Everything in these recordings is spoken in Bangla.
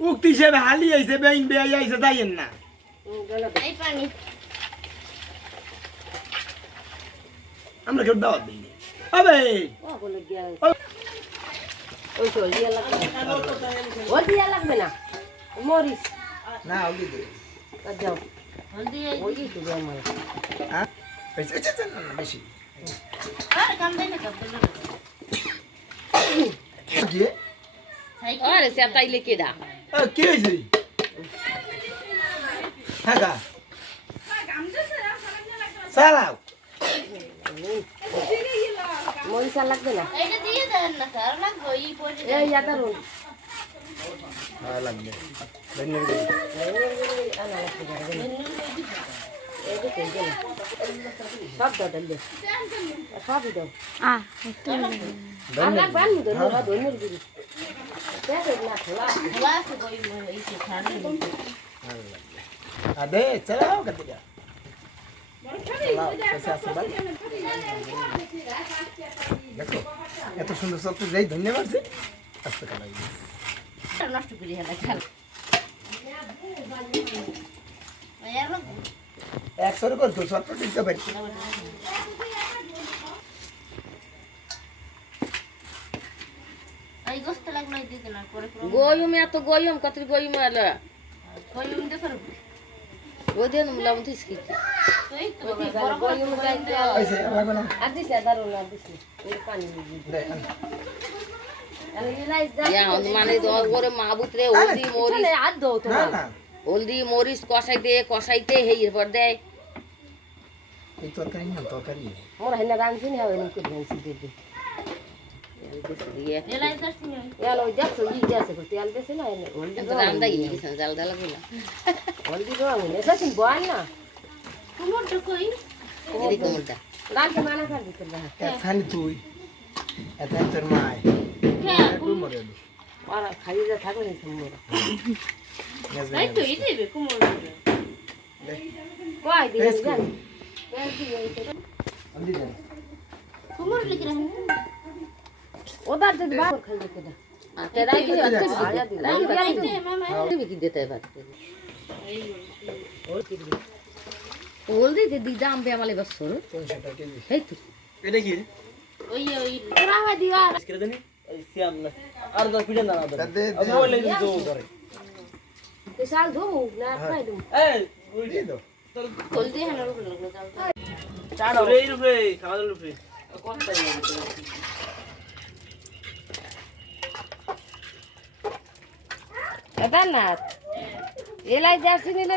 উক্তি হিসেবে হালি আইছে বেইন বে আইছে যাইয়েন না আমরা কেউ দাওয়াত দিই আবে। ওই তো ইয়ে লাগবে হলদি ইয়ে লাগবে না? মরিস না ওকে দে। আর যাও ওই তো যাও মানে হ্যাঁ? বেশি আরে লাগবে দেন না ধন্যবাদ দিদি দেখে দেখো এত সুন্দর সব তো যাই ধন্যবাদ যে। আস্তে কালাই নষ্ট করি হেলা খেল এর লাগবে একশো করে তো সব দিতে পারি। এই গোস্ত লাগল এই দিতে না পরে গয়ম এত গয়ম কত গয়ম আলা কই উন্ডে করব ওই দিন মুলাম তুই শিখি তুই তো বড় বড় গয়ম যাইতে পয়সা লাগবে না আর দিছে দারুণ আর দিছে এই পানি দে, আন। আর ইলাই দা ইয়া মানে দর করে মাবুত রে হলদি মরিচ আর দাও তো না না হলদি মরিচ কষাইতে কষাইতে হেই এরপর দেয় এই তরকারি না তরকারি মোর হেনা রাঁধছি না ওই করে রাঁধছি দে দে এলাই দর্শন তেল ওই দেখছ ই গেছে তো তেল দেছে না এনে হলদি রান্দা ই গেছে জাল দাল লাগবে না হলদি রং এসে সিন বল না কুমড় কই এরকম উল্টা রাঁধতে মানা কর দিতে না তুই এখানে তোর মায় একটু মরে আর খাইয়ে যা থাকো নি তোমরা এই তো এই দেবে কুমড় কই দিন জান কুমড় লিখে রাখেন ওদার যদি বার খাই এই মামা কি দিতে হলদি দি দি দাম বে আমালে বছর। পঞ্চাশ টাকা কেজি। এই তো। এটা কি? ওই ওই রাওয়া দিবা। আজকে জানি এই সিয়াম না। আর দশ পিঠে না দাও দে, দে। আমি বলে দিই তো তে সাল ধো না খাই দু এই ওই দাও। লাগল যাও। চাড়া ওরে এই রূপে খাওয়া রূপে এটা না এলাই জার্সি নিলে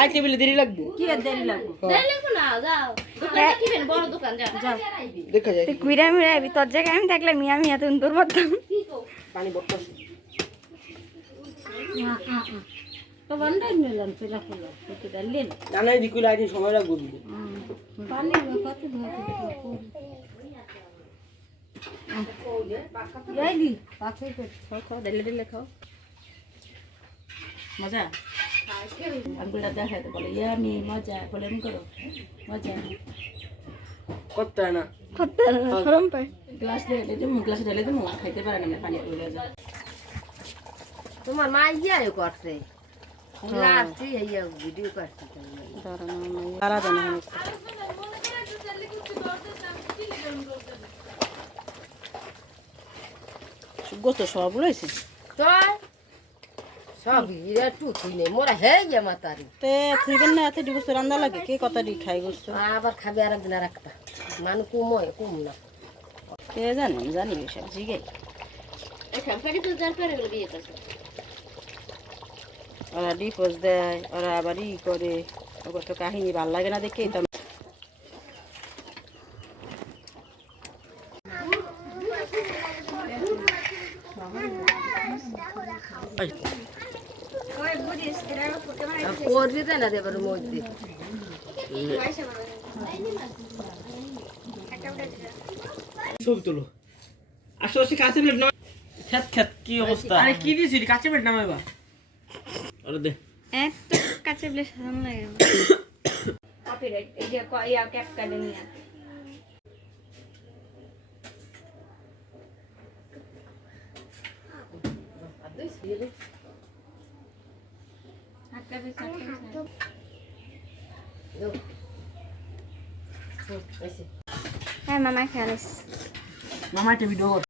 আই টেবিলে দেরি লাগবে। দেখো না যাও। দোকান দেখিবেন বড় দোকান যাও। দেখা যায় তুই কুইরা মিরা আবি তোর জায়গায় আমি থাকলে মিয়া মিয়া তুমি তোর পানি জানাই দিকুলে সময় লাগবে মজা? আঙ্গুলটা দেখাতে বলে ইয়ামি মজা বলে এমন করো মজা। কত না। করতে সরম পাই গ্লাস ঢেলে দেবো গ্লাসে ঢেলে দেবো খাইতে পারে না পানি পড়ে যায়। তোমার মা ইয়া করছে। লাস্ট ইয়া ভিডিও করছে তারা জানে গোস্ত সব রয়েছে। তো তে থুইবেন না এত ডিগুস রান্দা লাগে কে কথা দি খাই গোস্ত আবার খাবে আর একদিন আর একটা মানু কময় কম না। কে জানে আমি জানি সব করছে। ওরা ডিপোজ দেয় ওরা আবার ই করে। ওগো তো কাহিনী ভালো লাগে না দেখে তো করবি তাই না দেবার মধ্যে ছবি তোলো। আশেপাশে কাছে প্লেট নামা খ্যাত খ্যাত কি অবস্থা? আরে কি দিয়েছি? কাছে প্লেট নামাইবা। আরে দে। এক তো কাছে বেশ সাজানো লাগে। কপিরাইট এই যে ক- ইয়া ক্যাপ কাটে নিয়ে হ্যাঁ মামা খেয়ালিস মামা একটা ভিডিও